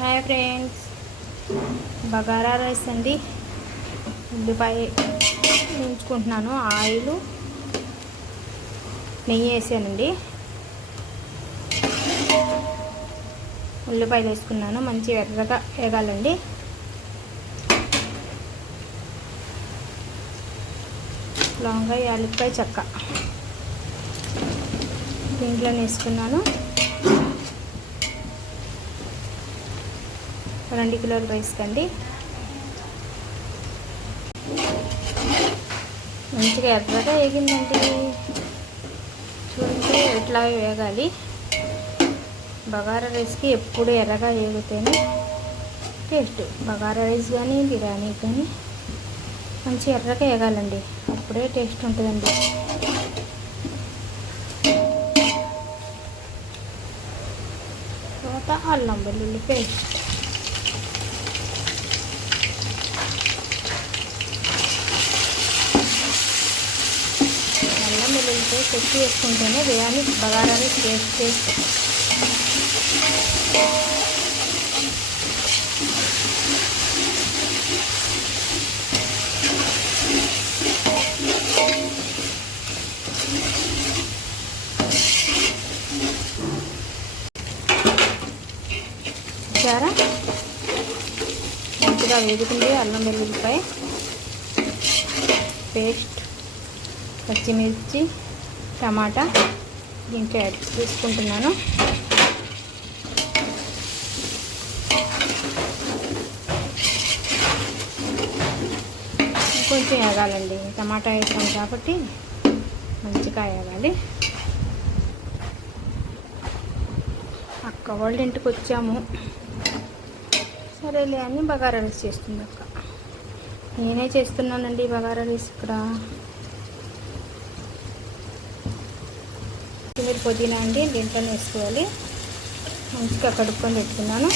Hi friends, bagara rice అండి. ఉల్లిపాయ వేయించుకుంటున్నాను. Oil నెయ్యి వేసానండి. ఉల్లిపాయలు వేసుకున్నాను. మంచి ఎర్రగా వేగాలండి. లవంగా, యాలక్కాయ, చెక్క దీంట్లో వేసుకున్నాను. 2 కిలోల రైస్ కండి. మంచిగా ఎర్రగా వేగిందండి. చూడండి ఎట్లా వేగాలి. బగారా రైస్కి ఎప్పుడు ఎర్రగా వేగితేనే టేస్ట్. బగారా రైస్ కానీ బిర్యానీ కానీ మంచి ఎర్రగా వేగాలండి, అప్పుడే టేస్ట్ ఉంటుందండి. తర్వాత అల్లం వెల్లుల్లి పేస్ట్, వెల్లుల్లితో చెక్కి వేసుకుంటేనే బిర్యానీ బగారా రైస్ టేస్ట్. చూసారా మంచిగా వేగుతుంది. అల్లం వెల్లుల్లిపాయ పేస్ట్, పచ్చిమిర్చి, టమాటా దీంట్లో యాడ్ చేసుకుంటున్నాను. కొంచెం వేగాలండి, టమాటా వేసాం కాబట్టి మంచిగా వేగాలి. అక్క వాళ్ళ ఇంటికి వచ్చాము, సరేలే అని బగారా రైస్ చేస్తుంది అక్క. నేనే చేస్తున్నానండి బగారా రైస్ ఇక్కడ. కొత్తిమీర, పుదీనా అండి దీంట్లో వేసుకోవాలి. మంచిగా కడుక్కొని పెట్టుకున్నాను.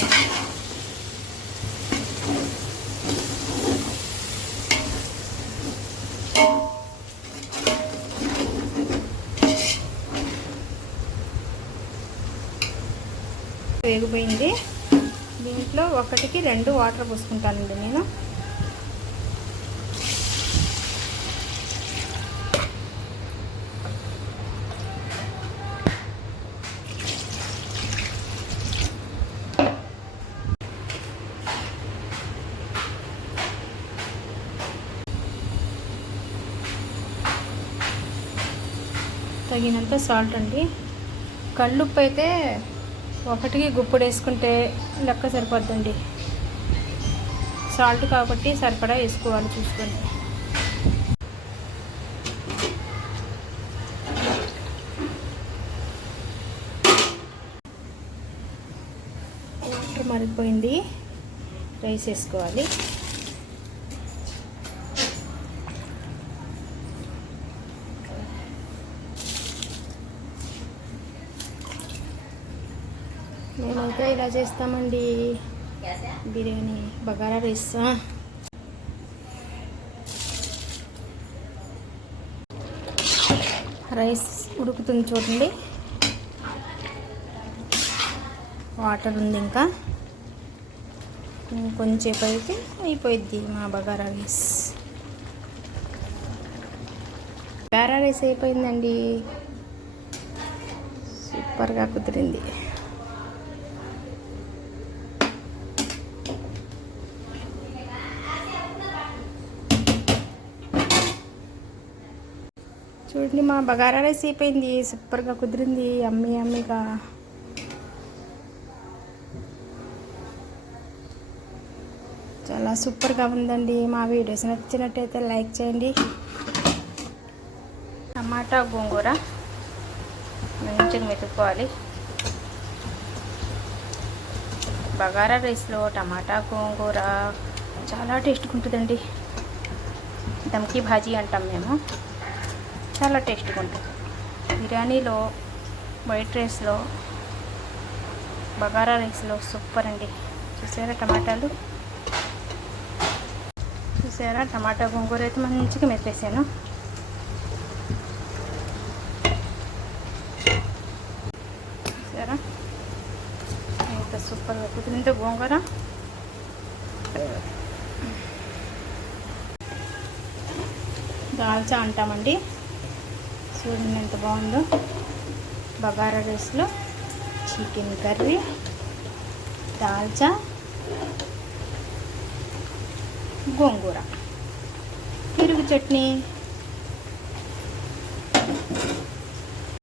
వేగిపోయింది. దీంట్లో 1కి 2 వాటర్ పోసుకుంటానండి నేను. తగినంత సాల్ట్ అండి. కల్లుప్పు అయితే 1కి గుప్పుడు వేసుకుంటే లెక్క సరిపోద్దండి. సాల్ట్ కాబట్టి సరిపడా వేసుకోవాలి చూసుకొని. వాటర్ మరిగిపోయింది, రైస్ వేసుకోవాలి. మేమైతే ఇలా చేస్తామండి బిర్యానీ బగారా రైస్. రైస్ ఉడుకుతుంది చూడండి. వాటర్ ఉంది, ఇంకా కొంచెంసేపు అయితే అయిపోయిద్ది మా బగారా రైస్. బగారా రైస్ అయిపోయిందండి. సూపర్గా కుదిరింది. చూడండి మా బగారా రైస్ అయిపోయింది. సూపర్గా కుదిరింది. అమ్మీగా చాలా సూపర్గా ఉందండి. మా వీడియోస్ నచ్చినట్టయితే లైక్ చేయండి. టమాటా గోంగూర మంచిగా మెతుక్కోవాలి. బగారా రైస్లో టమాటా గోంగూర చాలా టేస్ట్గా ఉంటుందండి. దమ్కి భాజీ అంటాం మేము. చాలా టేస్ట్గా ఉంటుంది. బిర్యానీలో, వైట్ రైస్లో, బగారా రైస్లో సూపర్ అండి. చూసారా టమాటాలు, చూసారా టమాటా గోంగూర అయితే మంచిగా మెత్తేసాను. చూసారా ఎంత సూపర్గా కుదిరింది. ఇంత గోంగూర దాల్చా అంటామండి. చూడండి ఎంత బాగుందో. బగారా రైస్లో చికెన్ కర్రీ, దాల్చా, గోంగూర, పెరుగు చట్నీ.